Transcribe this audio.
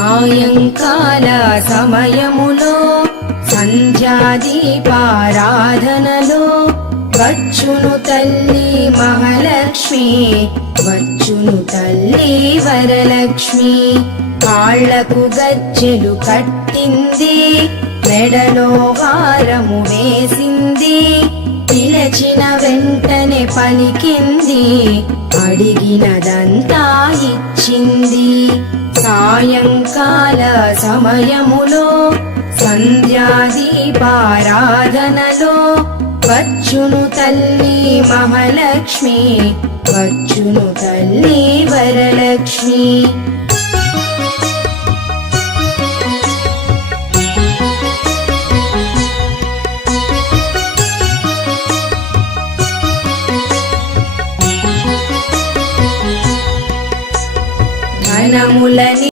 సాయంకాల సమయములో సంధ్యాదీపారాధనలో వచ్చును తల్లి మహాలక్ష్మి, వచ్చును తల్లి వరలక్ష్మి. కాళ్లకు గజ్జెలు కట్టింది, మెడలో హారము వేసింది, పిలచిన వెంటనే పలికింది, అడిగినదంతా ఇచ్చింది. సాయంకాల సమయములో సంధ్యాదీపారాధనలో వచ్చును తల్లి మహాలక్ష్మి, వచ్చును తల్లి వరలక్ష్మి. ధనములని